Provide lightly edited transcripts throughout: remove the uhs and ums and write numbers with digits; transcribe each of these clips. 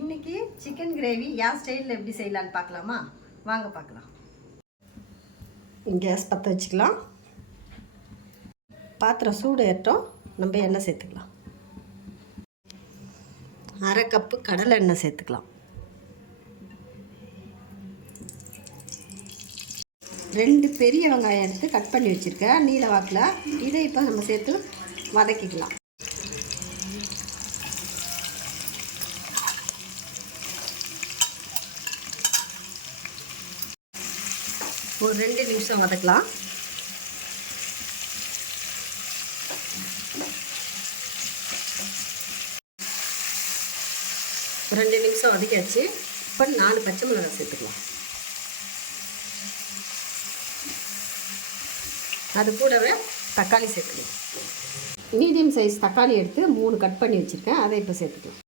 இன்னைக்கு chicken gravy என் ஸ்டைலில் எப்படி செய்யலான்னு பார்க்கலாமா? வாங்க பார்க்கலாம். கேஸ் பற்ற வச்சுக்கலாம். பாத்திரம் சூடு ஏற்றோம். நம்ம எண்ணெய் சேர்த்துக்கலாம். அரை கப்பு கடலை எண்ணெய் சேர்த்துக்கலாம். 2 பெரிய வெங்காயம் எடுத்து கட் பண்ணி வச்சுருக்கேன் நீல வாக்கில். இதை இப்போ நம்ம சேர்த்து வதக்கிக்கலாம். ஒரு 2 நிமிஷம் வதக்கலாம். ஒரு 2 நிமிஷம் வதக்கியாச்சு. இப்போ 4 பச்சை மிளகாய் சேர்த்துக்கலாம். அது கூடவே தக்காளி சேர்த்துக்கலாம். மீடியம் சைஸ் தக்காளி எடுத்து 3 கட் பண்ணி வச்சுருக்கேன். அதை இப்போ சேர்த்துக்கலாம்.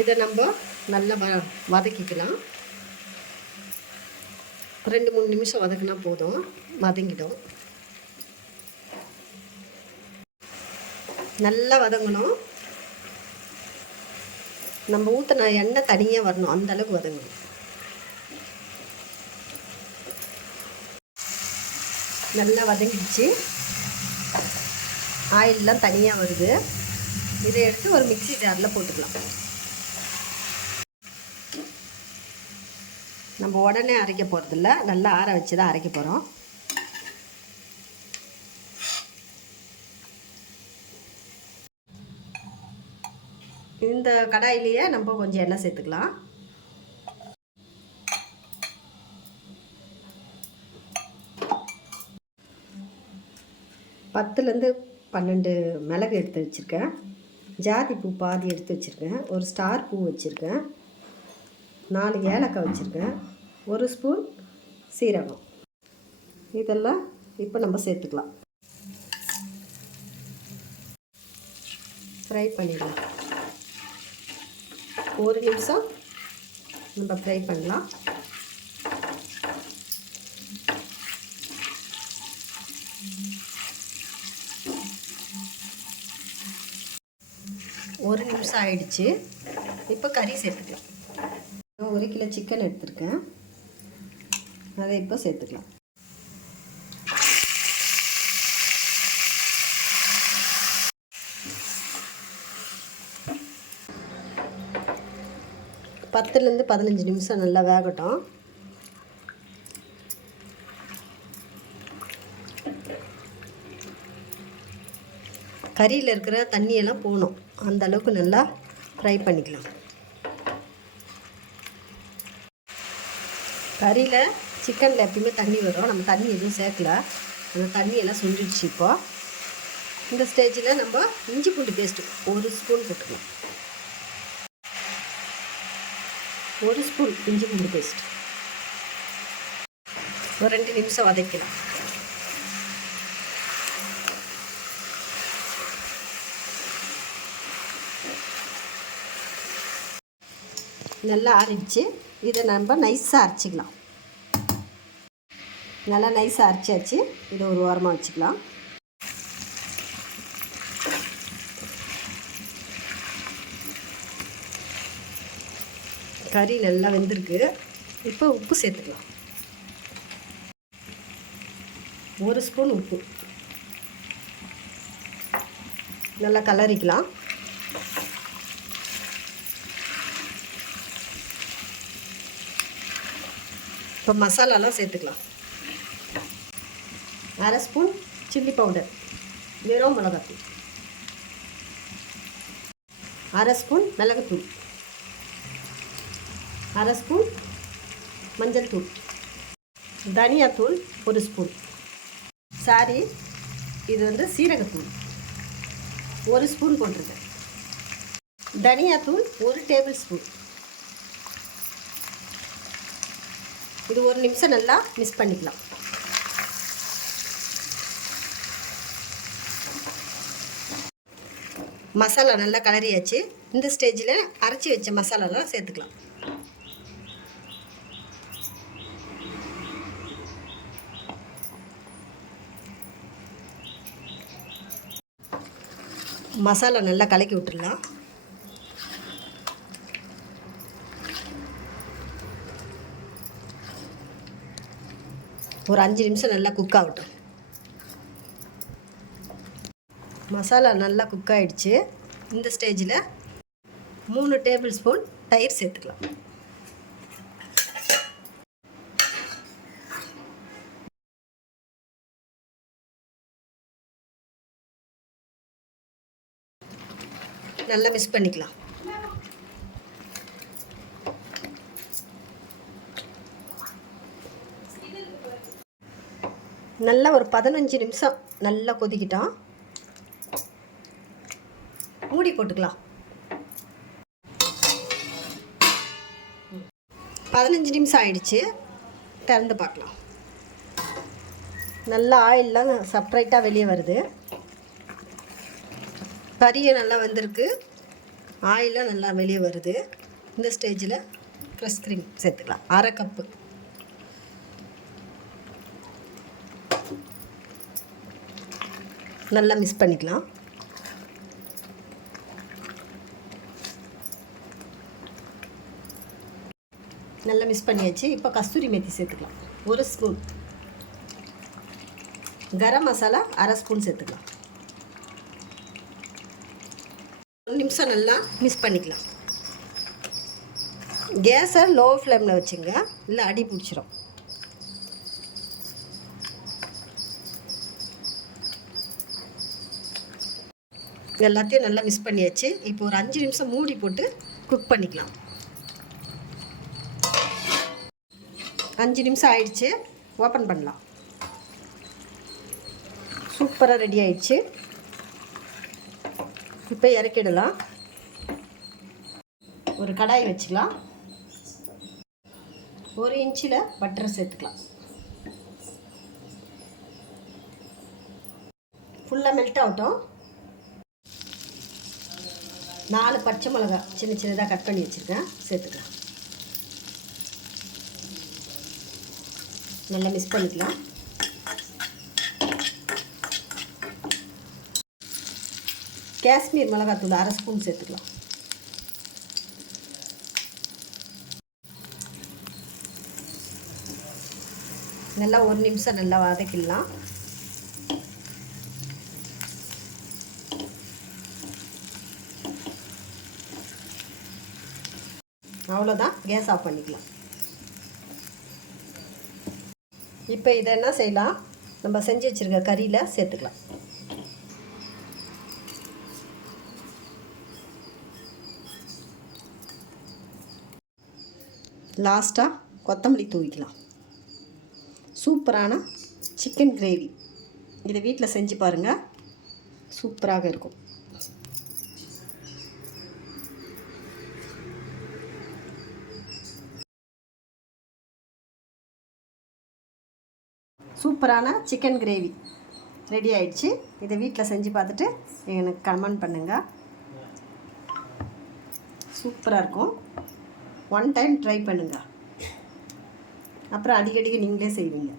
இதை நம்ம நல்லா வதக்கிக்கலாம். 2-3 நிமிஷம் வதக்கினா போதும், வதங்கிடும். நல்லா வதங்கணும். நம்ம ஊற்றின எண்ணெய் தனியாக வரணும், அந்தளவுக்கு வதங்கணும். நல்லா வதங்கிடுச்சு. ஆயிலெலாம் தனியாக வருது. இதை எடுத்து ஒரு மிக்ஸி ஜாரில் போட்டுக்கலாம். நம்ம உடனே அரைக்க போகிறதில்ல, நல்லா ஆற வச்சு தான் அரைக்க போகிறோம். இந்த கடாயிலேயே நம்ம கொஞ்சம் எண்ணெய் சேர்த்துக்கலாம். பத்துலேருந்து 12 மிளகு எடுத்து வச்சுருக்கேன். ஜாதி பூ பாதி எடுத்து வச்சுருக்கேன். ஒரு ஸ்டார் பூ வச்சுருக்கேன். 4 ஏலக்காய் வச்சுருக்கேன். 1 ஸ்பூன் சீரகம். இதெல்லாம் இப்போ நம்ம சேர்த்துக்கலாம். ஃப்ரை பண்ணிடலாம். 1 நிமிஷம் நம்ம ஃப்ரை பண்ணலாம். ஒரு நிமிஷம் ஆயிடுச்சு. இப்போ கறி சேர்த்துக்கலாம். 1 கிலோ சிக்கன் எடுத்துருக்கேன். அதை இப்போ சேர்த்துக்கலாம். பத்துலேருந்து 15 நிமிஷம் நல்லா வேகட்டும். கறியில் இருக்கிற தண்ணியெல்லாம் போகணும், அந்த அளவுக்கு நல்லா ஃப்ரை பண்ணிக்கலாம். கறியில் சிக்கனில் எப்பயுமே தண்ணி வரும். நம்ம தண்ணி எதுவும் சேர்க்கல, அந்த தண்ணியெல்லாம் சுண்டிடுச்சு. இப்போது இந்த ஸ்டேஜில் நம்ம இஞ்சி பூண்டு பேஸ்ட்டு 1 ஸ்பூன் போட்டுக்கலாம். 1 ஸ்பூன் இஞ்சி பூண்டு பேஸ்ட். ஒரு 2 நிமிஷம் வதக்கலாம். நல்லா ஆறிடுச்சு. இதை நம்ம நைஸாக அரைச்சிக்கலாம். நல்லா நைஸாக அரைச்சாச்சு. இதை ஒரு ஓரமாக வச்சுக்கலாம். கறி நல்லா வெந்திருக்கு. இப்போ உப்பு சேர்த்துக்கலாம். 1 ஸ்பூன் உப்பு. நல்லா கலரிக்கலாம். இப்போ மசாலாலாம் சேர்த்துக்கலாம். 1/2 ஸ்பூன் சில்லி பவுடர், வெறும் மிளகாத்தூள். 1/2 ஸ்பூன் மிளகுத்தூள். 1/2 ஸ்பூன் மஞ்சள் தூள். தனியாத்தூள் 1 ஸ்பூன். சாரி, இது சீரகத்தூள் 1 ஸ்பூன் போட்டிருக்கேன். தனியாத்தூள் 1 டேபிள் ஸ்பூன். இது 1 நிமிஷம் நல்லா மிக்ஸ் பண்ணிக்கலாம். மசாலா நல்லா கலரியாச்சு. இந்த ஸ்டேஜில் அரைச்சி வச்ச மசாலாலாம் சேர்த்துக்கலாம். மசாலா நல்லா கலக்கி விட்டுடலாம். ஒரு 5 நிமிஷம் நல்லா குக் ஆகட்டும். மசாலா நல்லா குக் ஆகிடுச்சு. இந்த ஸ்டேஜில் 3 டேபிள் ஸ்பூன் தயிர் சேர்த்துக்கலாம். நல்லா மிக்ஸ் பண்ணிக்கலாம். நல்லா ஒரு 15 நிமிஷம் நல்லா கொதிக்கிட்டோம். மூடி போட்டுக்கலாம். 15 நிமிஷம் ஆயிடுச்சு. திறந்து பார்க்கலாம். நல்லா ஆயிலெலாம் செப்ரேட்டாக வெளியே வருது. கறியை நல்லா வந்திருக்கு. ஆயிலாம் நல்லா வெளியே வருது. இந்த ஸ்டேஜில் ஃப்ரெஷ் க்ரீம் சேர்த்துக்கலாம். 1/2 கப்பு. நல்லா மிக்ஸ் பண்ணிக்கலாம். நல்லா மிக்ஸ் பண்ணியாச்சு. இப்போ கஸ்தூரி மேத்தி சேர்த்துக்கலாம். 1 ஸ்பூன். கரம் மசாலா 1/2 ஸ்பூன் சேர்த்துக்கலாம். 1 நிமிஷம் நல்லா மிக்ஸ் பண்ணிக்கலாம். கேஸை லோ ஃப்ளேமில் வச்சுங்க, இல்லை அடி பிடிச்சிரும். எல்லாத்தையும் நல்லா மிக்ஸ் பண்ணியாச்சு. இப்போ ஒரு 5 நிமிஷம் மூடி போட்டு குக் பண்ணிக்கலாம். 5 நிமிஷம் ஆயிடுச்சு. ஓப்பன் பண்ணலாம். சூப்பராக ரெடி ஆயிடுச்சு. இப்போ இறக்கிடலாம். ஒரு கடாய் வச்சுக்கலாம். 1 இன்ச்சில் பட்டர் சேர்த்துக்கலாம். ஃபுல்லாக மெல்ட் ஆகட்டும். 4 பச்சை மிளகா சின்ன சின்னதாக கட் பண்ணி வச்சுருக்கேன், சேர்த்துக்கலாம். நல்லா மிக்ஸ் பண்ணிக்கலாம். காஷ்மீர் மிளகாத்தூள் 1/2 ஸ்பூன் சேர்த்துக்கலாம். நல்லா 1 நிமிஷம் நல்லா வதக்கிடலாம். அவ்வளோதான், கேஸ் ஆஃப் பண்ணிக்கலாம். இப்போ இதை என்ன செய்யலாம், நம்ம செஞ்சு வச்சுருக்க கறியில் சேர்த்துக்கலாம். லாஸ்ட்டாக கொத்தமல்லி தூவிக்கலாம். சூப்பரான சிக்கன் கிரேவி. இதை வீட்டில் செஞ்சு பாருங்கள், சூப்பராக இருக்கும். சூப்பரான சிக்கன் கிரேவி ரெடி ஆயிடுச்சு. இதை வீட்டில் செஞ்சு பார்த்துட்டு எனக்கு கமெண்ட் பண்ணுங்கள். சூப்பராக இருக்கும். 1 டைம் ட்ரை பண்ணுங்கள். அப்புறம் அடிக்கடிக்கு நீங்களே செய்வீங்க.